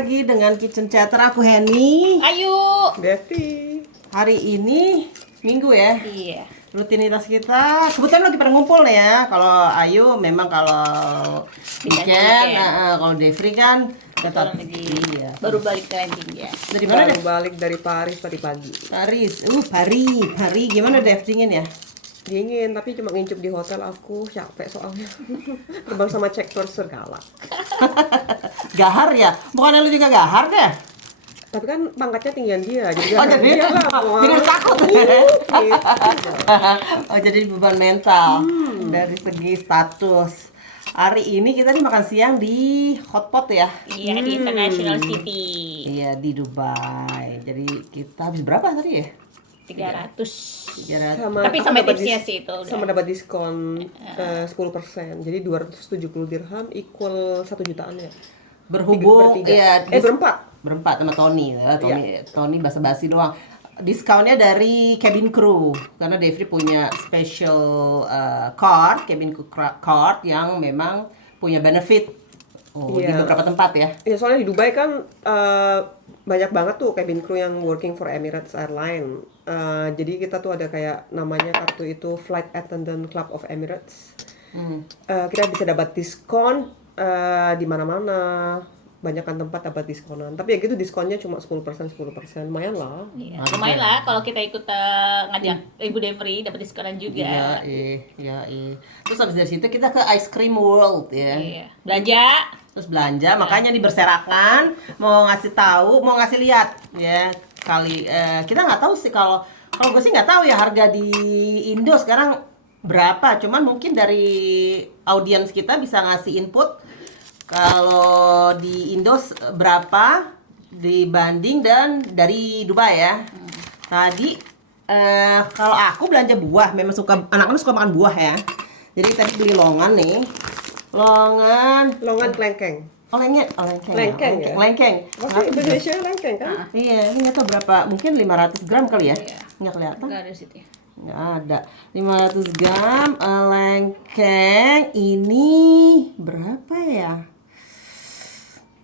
lagi dengan Kitchen Chatter. Aku Henny. Ayo. Devi. Hari ini Minggu ya. Iya. Rutinitas kita kebetulan lagi pada ngumpul nih ya. Kalau Ayu memang kalau weekend, kalau Devri kan Kebetulan lagi iya. baru balik ke landing ya. Dari mana Baru deh? balik dari Paris tadi pagi. Paris. Paris. Gimana Dev, dingin ya? Dingin, tapi cuma ngincup di hotel, aku capek soalnya. Terbang sama check tour segala. Gahar ya? Bukannya lu juga gahar deh? Tapi kan pangkatnya tinggian dia, jadi Oh, gahar jadi dia lah. bikin takut. Gitu. Oh, jadi beban mental dari segi status. Hari ini kita nih makan siang di hotpot ya. Iya di International City. Iya, di Dubai. Jadi kita habis berapa tadi ya? 300. 300. Tapi aku sampai dapat tipsnya sih itu udah. Sama dapat diskon 10%. Jadi 270 dirham equal 1 jutaan ya. Berhubung Bertiga. ya Berempat. sama Tony ya. Tony basa-basi doang. Diskonnya dari cabin crew karena Devri punya special card, cabin crew card yang memang punya benefit di Iya. beberapa tempat ya. Ya soalnya di Dubai kan banyak banget tuh cabin crew yang working for Emirates Airline. Jadi kita tuh ada kayak namanya kartu itu Flight Attendant Club of Emirates. Kita bisa dapat diskon di mana-mana. Banyakan tempat dapat diskonan. Tapi ya gitu diskonnya cuma 10%. Lumayan lah. Iya, lumayan lah kalau kita ikut ngajak Ibu Devri dapat diskonan juga. Iya. Terus habis dari situ kita ke Ice Cream World ya. Iya. Belanja. Terus belanja, makanya diberserakan mau ngasih tahu, mau ngasih lihat ya. Kali kita nggak tahu sih kalau gue sih nggak tahu ya harga di Indo sekarang berapa. Cuman mungkin dari audiens kita bisa ngasih input kalau di Indo berapa dibanding dan dari Dubai ya. Tadi kalau aku belanja buah, memang anak-anak suka makan buah ya. Jadi tadi beli longan nih. Longan kelengkeng. Lengkeng ya? Lengkeng ya? Lengkeng. Bahasa Indonesia lengkeng kan? Iya, ini nggak tahu berapa, mungkin 500 gram kali ya? Iya. Nggak kelihatan? Enggak ada situ. Nggak ada. 500 gram lengkeng ini berapa ya?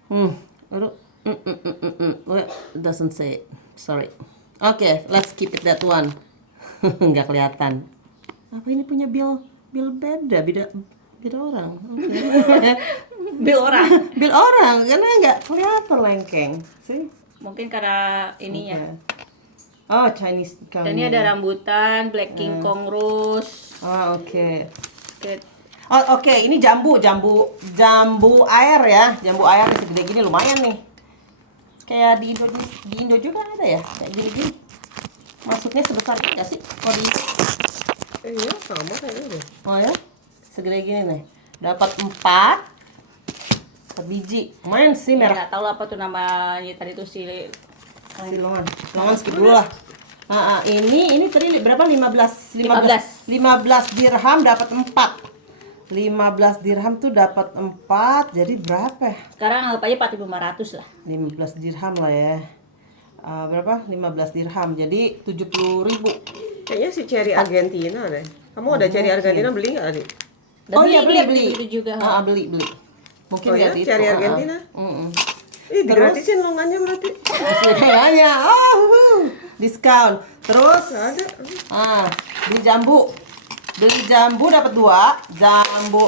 Well, it doesn't say it. Sorry. Okay, let's keep it that one. Nggak kelihatan. Apa ini punya bill beda orang. Okay. Bil orang karena nggak kelihatan lengkeng sih. Mungkin karena ininya. Okay. Oh, Chinese. Dan ini ada rambutan, Black King Kong Rose. Oh, oke. Good. Oh, oke. Ini jambu air ya. Jambu air segede gini lumayan nih. Kayak di Indo juga ada ya. Kayak gini. Masuknya sebesar ini nggak sih? Iya sama kayaknya deh. Oh ya? Segede gini nih. Dapat 4 biji. Lumayan sih Ya, merah. nggak tahu apa tuh namanya tadi tuh si Longan skip dulu lah. Ini tadi berapa? 15 dirham dapat 4. 15 dirham tuh dapat 4. Jadi berapa ya? Sekarang anggap aja 4.500 lah. 15 dirham lah ya. Berapa? 15 dirham. Jadi 70.000. Kayaknya si cherry Argentina deh. Kamu ada cherry Argentina beli nggak tadi? Oh iya, beli. Itu juga. Beli. Mungkin Oh ya, lihat itu. cherry Argentina? Terus? Digratisin longannya berarti. Kayaknya. Diskon. Terus Ada. beli jambu. Dapat 2. Jambu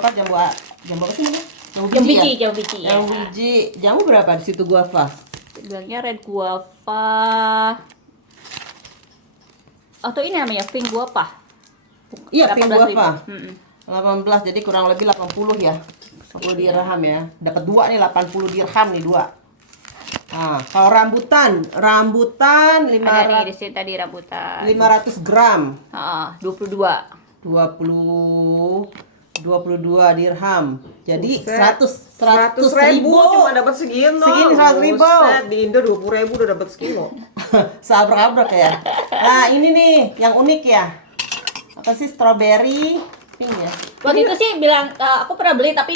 apa? Jambu apa sih namanya? Jambu biji. Jambu biji. Jambu berapa di situ guava? Bilangnya red guava. Atau ini namanya pink guava. Iya, pink 18.000. guava. 18, jadi kurang lebih 80 ya. 80 dirham ya. Dapat 2 nih, 80 dirham nih 2. Nah, kalau rambutan Ada nih di sini tadi rambutan. 500 gram. 22. 22 dirham. Jadi Buset. 100 ribu ribu. cuma dapat segini. Segini 100.000. Buset, di Indo 20.000 udah dapat sekilo. Sabrak-abrak ya. Nah, ini nih yang unik ya. Apa sih, strawberry pink ya? Waktu itu sih bilang aku pernah beli tapi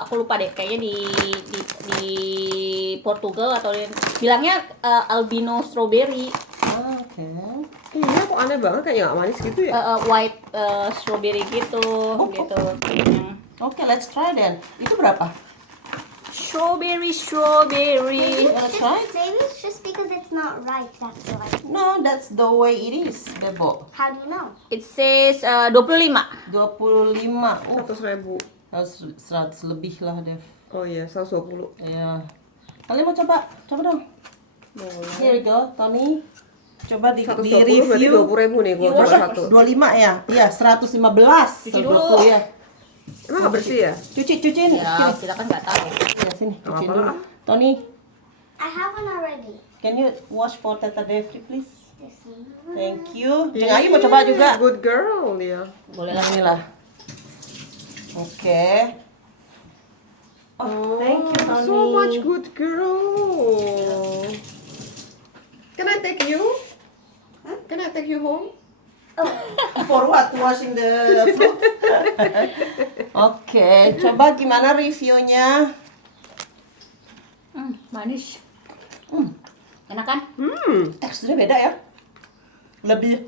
aku lupa deh kayaknya di Portugal atau bilangnya albino strawberry. Oke. Iya, kok aneh banget kayak nggak manis gitu ya? White strawberry gitu gitu. Oke, let's try then. Itu berapa? strawberry, strawberry. Wanna try? Maybe it's just because it's not ripe, that's why. No, that's the way it is, Bebo. How do you know? It says 25. 25. 100.000. Harus 100 lebih lah, Dev. Oh iya, 120. Ya. Kalian mau coba? Coba dong. Here we go, Tony. Coba di 120 berarti review. 20.000 nih gua Iya, coba Mas. satu. 25 ya? Iya, 115. Cuci dulu. 120 ya. Emang nggak bersih ya? Cuciin. Ya, kita kan nggak tahu. Ya, sini, Nggak cuciin apa-apa dulu. lah. Tony, I have one already. can you wash for Tata Devri, please? This one. Thank you. Jeng Ayu mau coba juga. Good girl dia. Boleh lah. Inilah. Oke. Oh, thank you, Tony. So much good girl. Can I take you? Can I take you home? For what? Washing the fruit? Oke, coba gimana reviewnya? Manis. Enak kan? Teksturnya beda ya? Lebih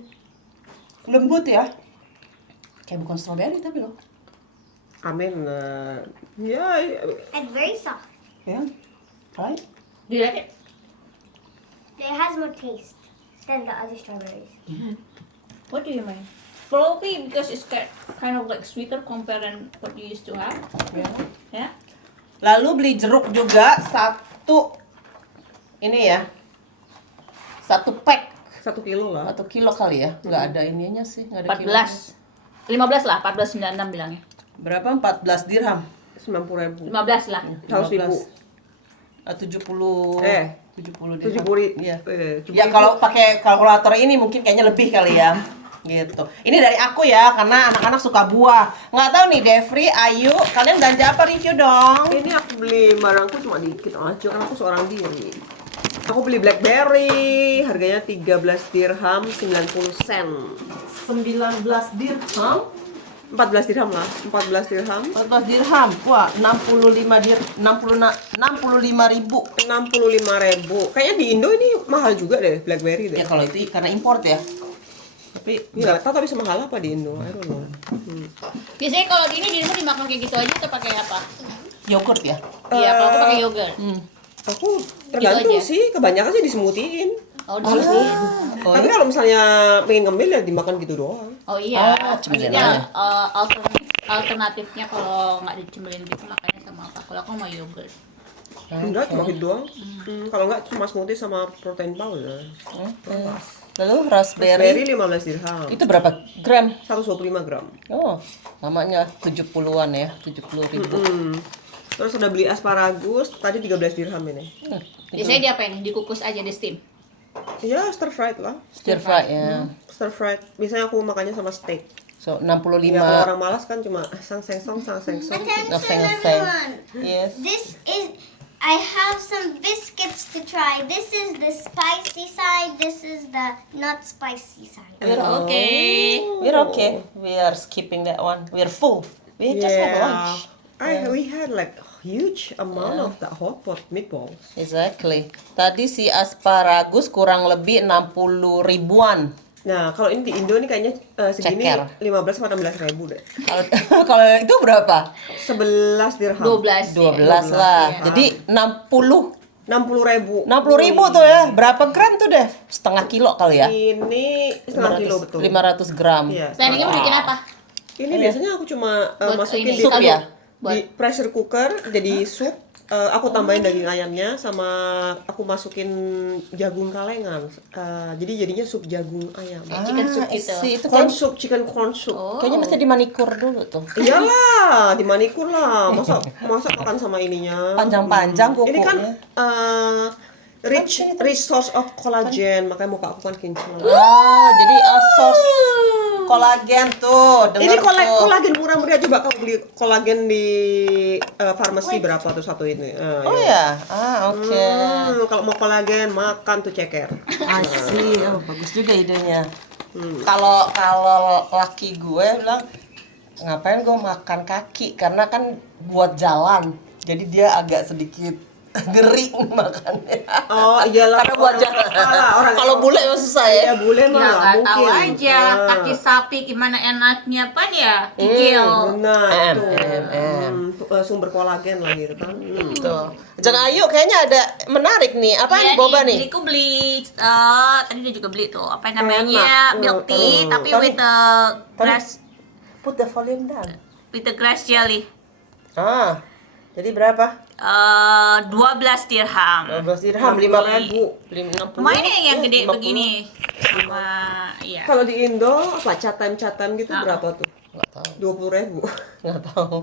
lembut ya? Kayak bukan strawberry tapi loh. I mean, yeah, It's very soft. Ya, right? Do you like it? It has more taste than the other strawberries. What do you mean? Probably because it's kind of like sweeter compared than what you used to have. Ya. Yeah. Lalu beli jeruk juga satu ini ya. Satu pack, 1 kilo lah. 1 kilo kali ya. Nggak ada ininya sih, nggak ada 14. 15 lah, 14.96 bilangnya. Berapa? 14 dirham. 90.000. 15 lah. 100.000. 70 70 dirham. 70.000. Iya. 70.000. Ya kalau pakai kalkulator ini mungkin kayaknya lebih kali ya. Gitu. Ini dari aku ya karena anak-anak suka buah. Nggak tahu nih Devri, Ayu, kalian belanja apa review dong? Ini aku beli barangku cuma dikit aja kan aku seorang diri. Aku beli blackberry, harganya 13 dirham 90 sen. 19 dirham. 14 dirham lah, 14 dirham. 14 dirham. Wah, 65.000. 65.000. Kayaknya di Indo ini mahal juga deh blackberry deh. Ya kalau itu karena import ya. Tapi Iya, tahu tapi semahal apa di Indo? I don't know. Biasanya kalau gini di rumah dimakan kayak gitu aja atau pakai apa? yogurt ya. Iya, kalau aku pakai yogurt. Aku tergantung aja. sih, kebanyakan sih disemutiin. Oh, di sini. Oh, Tapi kalau misalnya pengen ngemil ya dimakan gitu doang. Oh iya, cemilin maksudnya aja. alternatifnya kalau nggak dicemilin gitu makanya sama apa? Kalau aku mau yogurt. Enggak, cuma gitu doang. Kalau enggak cuma smoothie sama protein powder. Lalu Raspberry raspberry 15 dirham. itu berapa gram? 125 gram. Oh, namanya 70-an ya, 70.000. Terus udah beli asparagus, tadi 13 dirham ini. Biasanya diapain? Dikukus aja di steam. Ya, stir fried lah. Stir fry ya. Stir fried. Biasanya aku makannya sama steak. So 65. Ya, kalau orang malas kan cuma sang seng song. Attention, Nothing. everyone. Yes. This is. I have some biscuits to try. This is the spicy side. This is the not spicy side. We're Okay. We're okay. We are skipping that one. We're full. We just had lunch. We had like huge amount of the hot pot meatballs. Exactly. Tadi si asparagus kurang lebih 60 ribuan. Nah, kalau ini di Indo nih kayaknya segini Ceker. 15 atau 16 ribu deh. Kalau kalau itu berapa? 11 dirham. 12. 12 lah. ya. Jadi 60 60.000. 60.000 tuh ya. Berapa gram tuh deh? Setengah kilo kali ya? Ini setengah kilo betul. 500 gram. Iya. Planningnya mau bikin apa? Ini biasanya aku cuma Buat masukin ini, di sup ya? di pressure cooker jadi sup. Aku tambahin daging ayamnya sama aku masukin jagung kalengan. Jadi jadinya sup jagung ayam. Chicken soup gitu. Itu Corn kan soup, chicken corn soup. kayaknya mesti dimanikur dulu tuh. Iyalah, dimanikur lah. Masa makan sama ininya. Panjang-panjang kukunya. Ini kan rich source of collagen, makanya muka aku kan kinclong. Jadi source kolagen tuh. Ini Dengar tuh. kolagen murah-murah, coba kalau beli kolagen di farmasi berapa tuh satu ini? Oh ya, oke. Kalau mau kolagen makan tuh ceker. Asli, bagus juga idenya. Kalau laki gue bilang ngapain gue makan kaki karena kan buat jalan, jadi dia agak sedikit Gering makannya. Oh iyalah. Karena wajah. Orang Kalau bule emang susah ya. Ya bule mah Ya nggak nggak tahu mungkin. aja kaki sapi gimana enaknya apa ya kikil. Nah, tuh. M. Sumber kolagen lah gitu kan. Tuh. Jangan Ayu kayaknya ada menarik nih. Apa Iya, nih boba nih? Aku beli tadi dia juga beli tuh apa namanya Enak. milk tea tapi with the grass Put the volume down. jelly. Ah. Jadi berapa? 12 dirham. 12 dirham, 60.000. 60. Lumayan ya yang gede 50. begini. Sama iya. Kalau di Indo apa catam gitu berapa tuh? Nggak tahu. 20.000. Nggak tahu.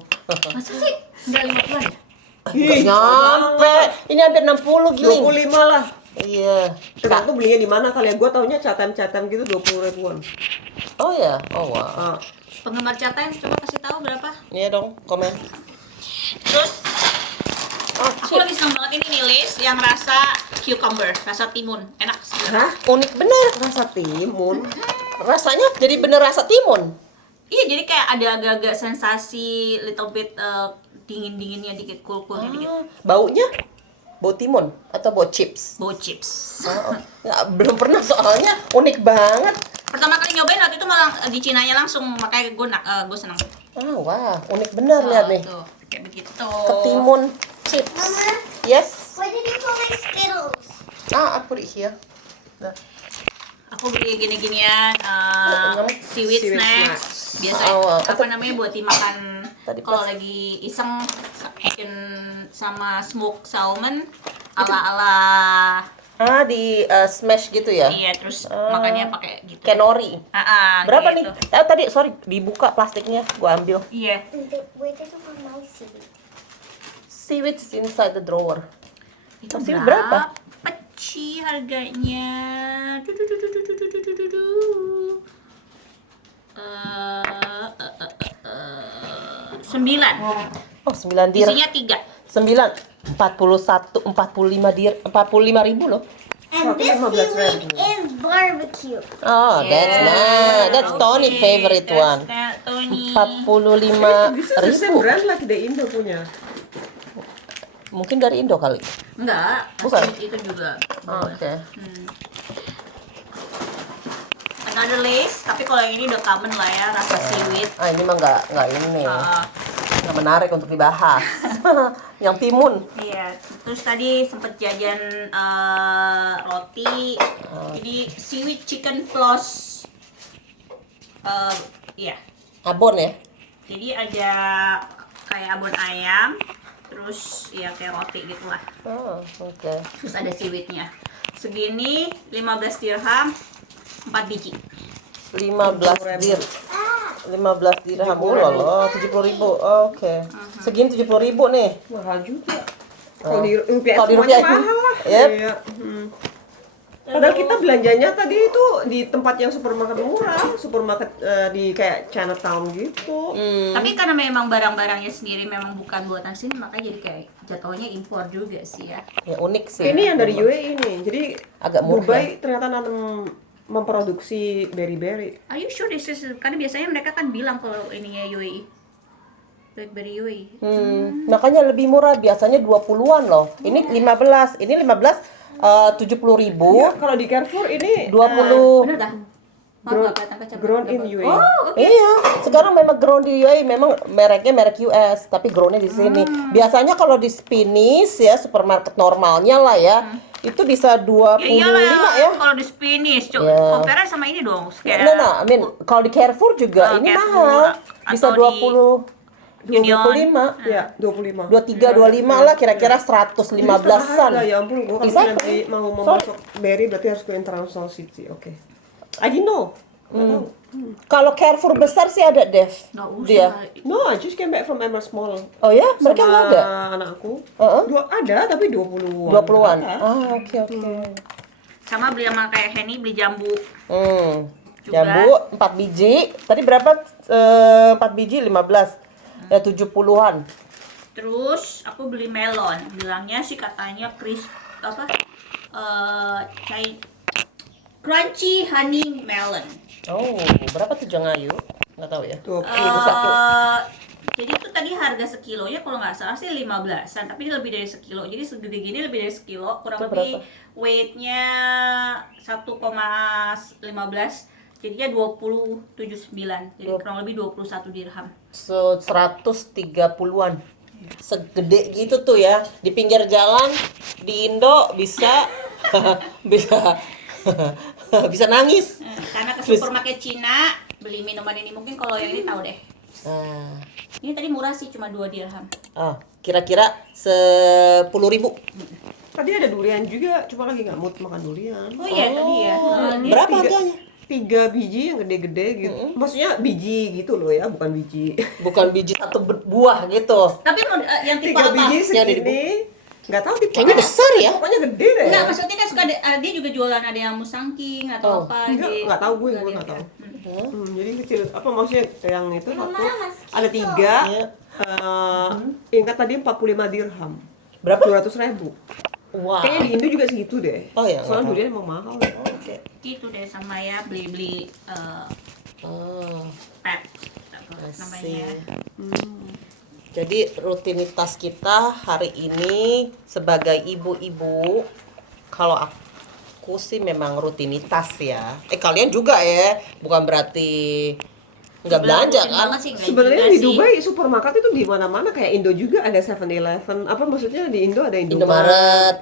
Masa sih enggak 50 ya? Nggak nyampe. Ini hampir 60 giling. 25 lah. Iya. Tergantung belinya di mana kali ya. Gue taunya catam gitu 20.000-an. Oh ya. Oh wow. Penggemar catain coba kasih tahu berapa? Iya dong, komen. Terus Oh, aku lagi seneng banget ini nih Liz yang rasa cucumber, rasa timun. Enak sih. Hah? unik bener. Rasa timun. Rasanya jadi bener rasa timun. Iya, jadi kayak ada agak-agak sensasi little bit dingin-dinginnya dikit, cool-coolnya dikit. Baunya bau timun atau bau chips? Bau chips. Nggak, belum pernah soalnya unik banget. Pertama kali nyobain waktu itu malah di Cinanya langsung, makanya gue seneng. Wah, unik bener lihat nih. Tuh, kayak begitu. Ketimun chips. Mama, Yes. why did you put my Skittles? I put it here. Nah. Aku beli gini-ginian seaweed Seaweed snacks. Biasa Oh, apa namanya buat dimakan Tadi kalau pas- lagi iseng bikin sama smoked salmon ala-ala Di smash gitu ya. iya terus makannya pakai gitu. Kenori. Berapa nih? gitu. Tadi sorry dibuka plastiknya, gua ambil. Iya. Where did you put my seaweed? Seaweed is inside the drawer. Itu Masih berapa? berapa? Sih harganya? Sembilan. Oh, 9 dirham. Isinya 3. 9 41 45.000 loh. And this 15 seaweed ribu. is barbecue. Oh, that's nice. That's Tony favorite one. Tony. 45.000. This is the same brand like the Indo punya. Mungkin dari Indo kali. Enggak, Bukan. itu juga. Oke. Another lace, tapi kalau yang ini udah common lah ya, rasa seaweed. Ini mah nggak ini. Ah, Nggak menarik untuk dibahas. Yang timun. iya, terus tadi sempet jajan roti. Jadi seaweed chicken plus iya. Abon ya. Jadi ada kayak abon ayam, terus ya kayak roti gitulah. Oh, oke. Terus ada seaweednya. Segini 15 dirham 4 biji. 15 dirham. Oh loh, 70.000. Oke. Segini 70.000 nih. Mahal juga. Kalau di rupiah Kalau di semuanya rupiah, mahal lah. yep. Iya. Padahal kita belanjanya tadi itu di tempat yang supermarket murah, supermarket di kayak Chinatown gitu. Tapi karena memang barang-barangnya sendiri memang bukan buatan sini, makanya jadi kayak jatuhnya impor juga sih ya. Ya unik sih. Ini yang dari UAE ini. Jadi Agak murah Dubai ternyata nanam memproduksi berry-berry. Are you sure this is, karena biasanya mereka kan bilang kalau ininya UAE. Blackberry UAE. Makanya lebih murah, biasanya 20-an loh. Ini 15, ini 15 70.000. Ya, kalau di Carrefour ini 20. Bener dah? Maaf, nggak kelihatan kaca. grown in UAE. Oh, oke. Iya, sekarang memang grown di UAE, memang mereknya merek US, tapi grownnya di sini. Biasanya kalau di Spinneys ya, supermarket normalnya lah ya, itu bisa 25 Ya iyalah ya. kalau di Spinneys, coba Ya. compare sama ini dong. Kayak Nah, I mean, kalau di Carrefour juga ini Carrefour, mahal. Bisa atau di 20, Union. 25, Ya, 25. 23, 25 lah kira-kira 115-an. Ya ampun, gua kalau Exactly. nanti mau masuk berry berarti harus ke International City. Oke. I didn't know. Nggak tahu. Kalau Carrefour besar sih ada Dev. nggak usah. Dia. No, I just came back from Emirates Mall. Oh ya, mereka Sama nggak ada. anakku. Heeh. Ada tapi 20-an. 20-an. Ada. Oke. Sama beli sama kayak Henny beli jambu. Juga. Jambu 4 biji. Tadi berapa? 4 biji 15. Ya 70-an. Terus aku beli melon. Bilangnya sih katanya kayak crunchy honey melon. Oh, berapa tuh Jeng Ayu? Nggak tahu ya. 21. Jadi itu tadi harga sekilonya kalau nggak salah sih 15-an, tapi ini lebih dari sekilo. Jadi segede gini lebih dari sekilo, kurang Itu lebih berapa? weightnya 1,15, jadinya 20,79. Jadi kurang lebih 21 dirham. 130-an. Segede gitu tuh ya. Di pinggir jalan di Indo bisa bisa bisa nangis. Karena ke supermarket Cina beli minuman ini, mungkin kalau yang ini tahu deh. Nah, Ini tadi murah sih, cuma 2 dirham. kira-kira 10.000. Tadi ada durian juga, cuma lagi nggak mood makan durian. Oh iya tadi ya. Dia Berapa Tiga- harganya? 3 biji yang gede-gede gitu. Maksudnya biji gitu loh ya, bukan biji. Bukan biji satu buah gitu. Tapi yang tipe 3 apa? biji Yang di segini. Nggak tahu tipe Kayaknya apa. besar ya. Pokoknya gede deh. Enggak, maksudnya kan suka dia juga jualan ada yang musangking atau apa. Nggak tahu gue Jualan nggak ya. tahu. Jadi kecil. Apa maksudnya yang itu satu ada 3. Iya. Ingat tadi 45 dirham. Berapa? 200.000. Wah. Kayaknya di Indo juga segitu deh. Oh ya. Soalnya durian emang mahal. Oke. Gitu deh sama ya beli-beli pet apa namanya. Jadi rutinitas kita hari ini sebagai ibu-ibu, kalau aku sih memang rutinitas ya. Kalian juga ya, bukan berarti nggak belanja Rutin kan? banget sih, nggak Sebenarnya juga di sih. Dubai supermarket itu di mana-mana, kayak Indo juga ada 7-Eleven. Apa maksudnya di Indo ada Indomaret,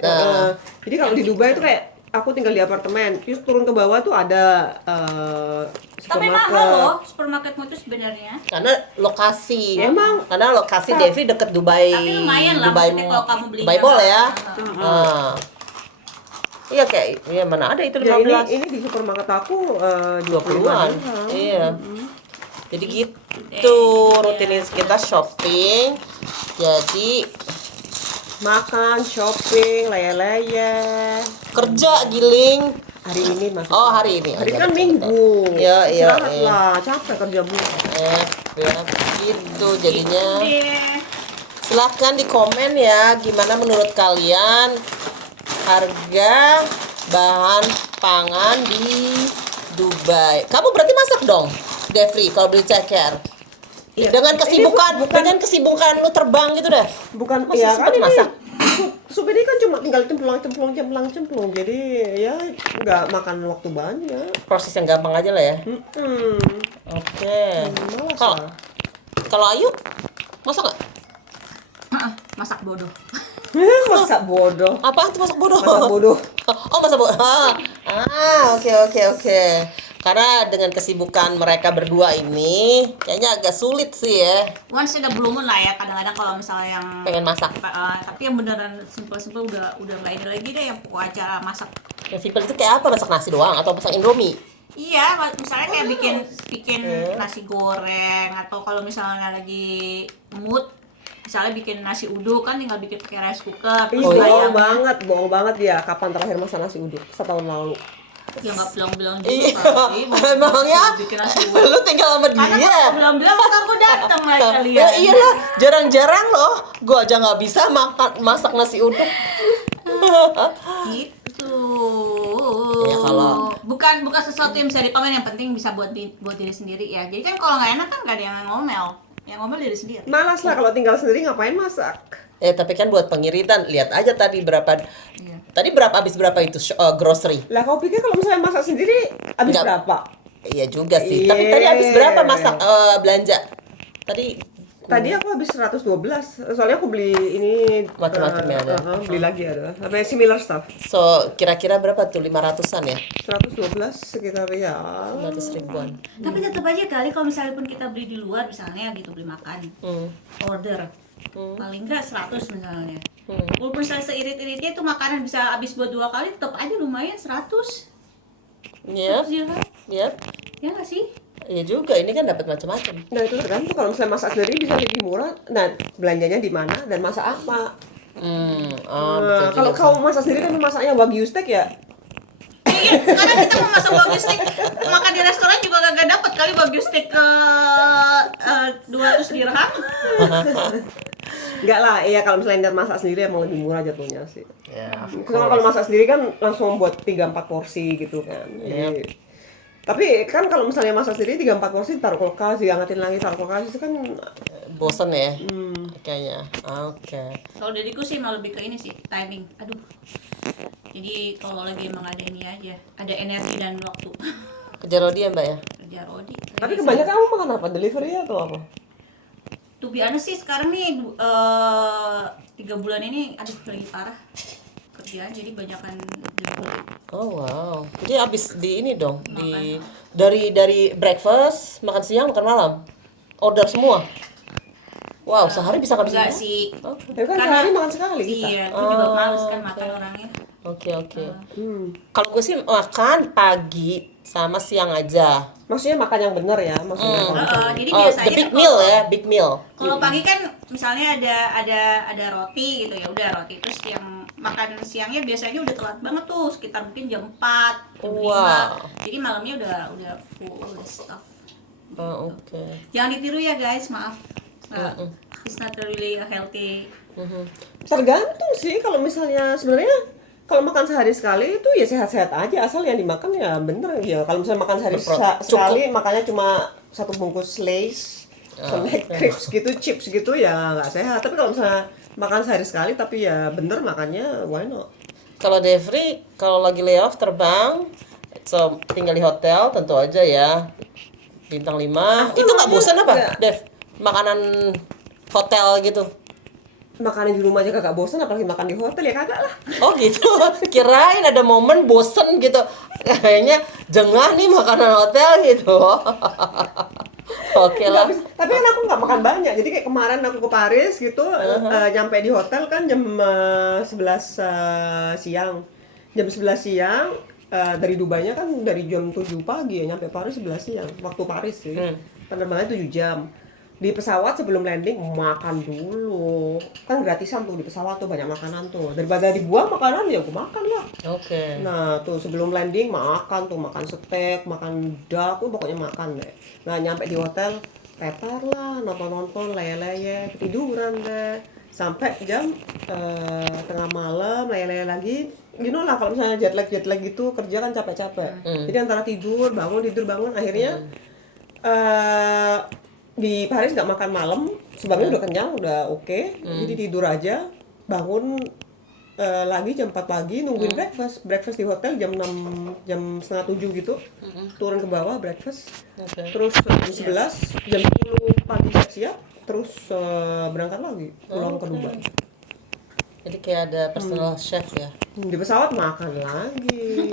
Jadi kalau di Dubai itu kayak aku tinggal di apartemen, terus turun ke bawah tuh ada Tapi supermarket. mahal loh supermarketmu itu sebenarnya. Karena lokasi. Emang. Karena lokasi Devi deket Dubai. Tapi lumayan lah, Dubai, maksudnya kalau kamu belinya Dubai Mall ya. nggak- Iya kayak, iya mana ada itu Ya 15. ini di supermarket aku 20-an. 25 Iya. Jadi gitu rutinitas kita shopping. Jadi makan, shopping, leye-leye. kerja giling. Hari ini mas. Oh, hari ini. Hari ini Aja, kan betul, minggu. Iya, iya, Istirahat iya. lah, capek kerja mulu. Ya, gitu jadinya. Deh. Silahkan di komen ya gimana menurut kalian harga bahan pangan di Dubai. Kamu berarti masak dong, Devri, kalau beli ceker. Iya. Dengan kesibukan, Ini bukan- dengan kesibukan lu terbang gitu deh. Bukan Masih ya sempet kan ini masak? sup ini kan cuma tinggal cemplung. Jadi ya nggak makan waktu banyak. Proses yang gampang aja lah ya. Oke. Malas Kalau lah. kalau Ayu masak nggak? Masak bodoh. Masak bodoh. Apaan tuh masak bodoh? Masak bodoh. Oh, masak bodoh. Oke. Karena dengan kesibukan mereka berdua ini kayaknya agak sulit sih ya Once udah belum lah ya, kadang-kadang kalau misalnya yang pengen masak. tapi yang beneran simple udah nggak ini lagi deh, yang pokok acara masak. Yang simpel itu kayak apa? Masak nasi doang atau masak Indomie? Iya, misalnya kayak bikin nasi goreng, atau kalau misalnya lagi mood, misalnya bikin nasi uduk kan tinggal bikin pakai rice cooker. Ih, Terus bohong banget ya. Kapan terakhir masak nasi uduk? Setahun lalu. ya nggak bilang-bilang juga Iya. kali, mau Emangnya bikin nasi uduk. lu tinggal sama Karena dia. kalau bilang-bilang maka aku datang lah Ya kalian. iyalah, jarang-jarang loh. Gua aja nggak bisa masak nasi uduk. Gitu. Ya, kalau- bukan sesuatu yang bisa dipamer, yang penting bisa buat diri sendiri ya. Jadi kan kalau nggak enak kan nggak ada yang ngomel. Yang ngomel diri sendiri. Malas lah kalau tinggal sendiri ngapain masak. Tapi kan buat pengiritan, lihat aja tadi berapa. Iya. Tadi habis berapa itu grocery? Lah kau pikir kalau misalnya masak sendiri habis Nggak. berapa? Iya juga sih. Iya. Tapi tadi habis berapa masak belanja? Tadi Tadi aku habis 112. Soalnya aku beli ini Macam-macam ya ada. beli lagi ada. Apa similar stuff. So kira-kira berapa tuh? 500-an ya? 112 sekitar ya. 500 ribuan. Tapi tetap aja kali kalau misalnya pun kita beli di luar misalnya gitu, beli makan, order paling nggak 100 misalnya. Walaupun misalnya seirit-iritnya itu makanan bisa habis buat 2 kali, tetap aja lumayan 100. Iya. 100 dirham. Iya. Ya nggak sih? Iya juga, ini kan dapat macam-macam. Nah itu tergantung kalau misalnya masak sendiri bisa lebih murah. Nah belanjanya di mana dan masak apa? Betul Kalau juga. kau masak sendiri kan masaknya wagyu steak ya. Iya, sekarang kita mau masak wagyu steak, makan di restoran juga gak dapat kali wagyu steak ke 200 dirham. Enggak lah, iya kalau misalnya masak sendiri emang lebih murah jatuhnya sih. Ya, of Karena kalau masak sendiri kan langsung buat 3-4 porsi gitu kan. Yep. Jadi Tapi kan kalau misalnya masak sendiri 3-4 porsi taruh kulkas, diangetin lagi taruh kulkas itu kan Bosen ya kayaknya. Oke. Kalau diriku sih mau lebih ke ini sih, timing. Aduh. Jadi kalau lagi emang ada ini aja, ada energi dan waktu. Kerja Rodi ya Mbak ya? Kerja Rodi. tapi kebanyakan kamu makan apa? Delivery atau apa? To be honest sih sekarang nih 3 bulan ini aduh lagi parah kerjaan, jadi banyakan delivery. Oh wow. Jadi abis di ini dong, di dari breakfast, makan siang, makan malam. Order semua. Wow, sehari bisa habis Enggak semua? sih. Ya kan sehari makan sekali kita. Iya, gue juga Oh, males kan oke. makan orangnya. Oke. Hmm. Kalau gue sih makan pagi sama siang aja. Maksudnya makan yang benar ya, maksudnya. Jadi Oh, biasanya the big tuh meal kalau- ya, big meal. Kalau pagi kan misalnya ada roti gitu ya, udah roti, terus yang makan siangnya biasanya udah telat banget tuh, sekitar mungkin jam 4, jam 5. Wow. Jadi malamnya udah full udah stuff. Oh, oke. Jangan ditiru ya guys, maaf. It's not really a healthy. Tergantung sih kalau misalnya sebenarnya kalau makan sehari sekali itu ya sehat-sehat aja asal yang dimakan ya bener ya. Kalau misalnya makan sehari sekali makannya cuma 1 bungkus Lay's, snack crisps gitu, chips gitu ya nggak sehat. Tapi kalau misalnya makan sehari sekali tapi ya bener makannya, why not? Kalau Devri, kalau lagi layoff terbang, so tinggal di hotel tentu aja ya. Bintang 5. Itu nggak bosan apa, enggak. Dev? Makanan hotel gitu. Makanan di rumah aja kagak bosan apalagi makan di hotel ya kagak lah. Oh gitu. Kirain ada momen bosen gitu. Kayaknya jengah nih makanan hotel gitu. Oke lah. Tapi kan aku nggak makan banyak. Jadi kayak kemarin aku ke Paris gitu, nyampe di hotel kan jam 11 siang. Jam 11 siang dari Dubainya kan dari jam 7 pagi ya nyampe Paris 11 siang. Waktu Paris sih. Penerbangannya 7 jam. Di pesawat sebelum landing makan dulu. Kan gratisan tuh di pesawat tuh banyak makanan tuh. Daripada dibuang makanan ya aku makan lah. Oke. Nah tuh sebelum landing makan tuh, makan steak, makan duck, pokoknya makan deh. Nah nyampe di hotel tetar lah, nonton-nonton, leye-leye, ketiduran deh. Sampai jam tengah malam, leye-leye lagi. You know lah kalau misalnya jet lag gitu, kerja kan capek-capek. Jadi antara tidur bangun, akhirnya di Paris nggak makan malam, sebabnya udah kenyang, udah oke. Jadi tidur aja, bangun lagi jam 4 pagi nungguin breakfast di hotel jam 6, jam setengah 7 gitu. Turun ke bawah breakfast. Oke. Terus jam 11, jam 10 pagi siap-siap, terus berangkat lagi pulang ke Dubai. Jadi kayak ada personal chef ya. Di pesawat makan lagi.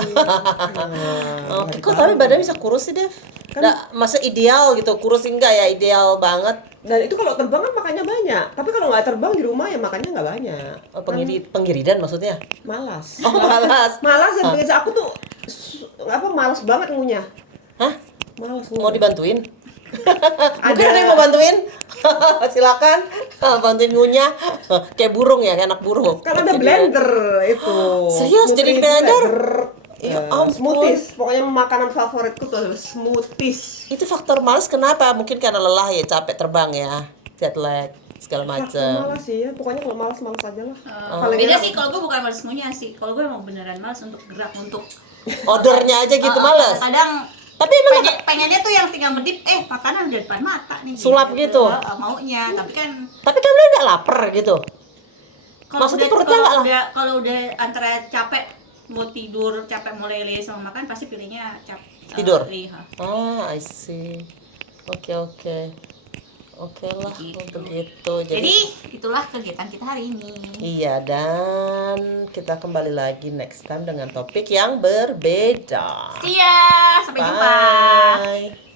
Oke, kok tapi badannya bisa kurus sih, Dev? Nggak, masa ideal gitu, kurus enggak ya, ideal banget. Dan itu kalau terbang kan makannya banyak. Tapi kalau nggak terbang di rumah ya makannya nggak banyak. Oh, penggiridan maksudnya? Malas. Oh, malas. Malas dan biasa aku tuh malas banget ngunyah. Hah? Malas Mau ngunyah. dibantuin? Mungkin ada yang mau bantuin? Silakan bantuin ngunyah. Kayak burung ya, kayak anak burung. Kan ada blender itu. Serius? Jadi Smoothie blender? itu Ya ampun. smoothies. Pokoknya makanan favoritku tuh adalah smoothies. Itu faktor malas kenapa? Mungkin karena lelah ya, capek terbang ya, jet lag segala Faktor macam. malas sih ya. Pokoknya kalau malas aja lah. Beda sih, kalau gue bukan males ngunyah sih. Kalau gue emang beneran males untuk gerak, untuk Ordernya aja gitu malas. kadang Tapi emang pengennya tuh yang tinggal medip, makanan udah depan mata nih. Sulap gitu. Maunya, tapi kan tapi kan udah nggak lapar gitu. kalau Maksudnya udah perutnya nggak kalau udah antara capek mau tidur, capek mau lele sama makan, pasti pilihnya Tidur? iya. I see. Oke. Oke lah, begitu. Jadi itulah kegiatan kita hari ini. Iya, dan kita kembali lagi next time dengan topik yang berbeda. See ya, sampai jumpa. Bye.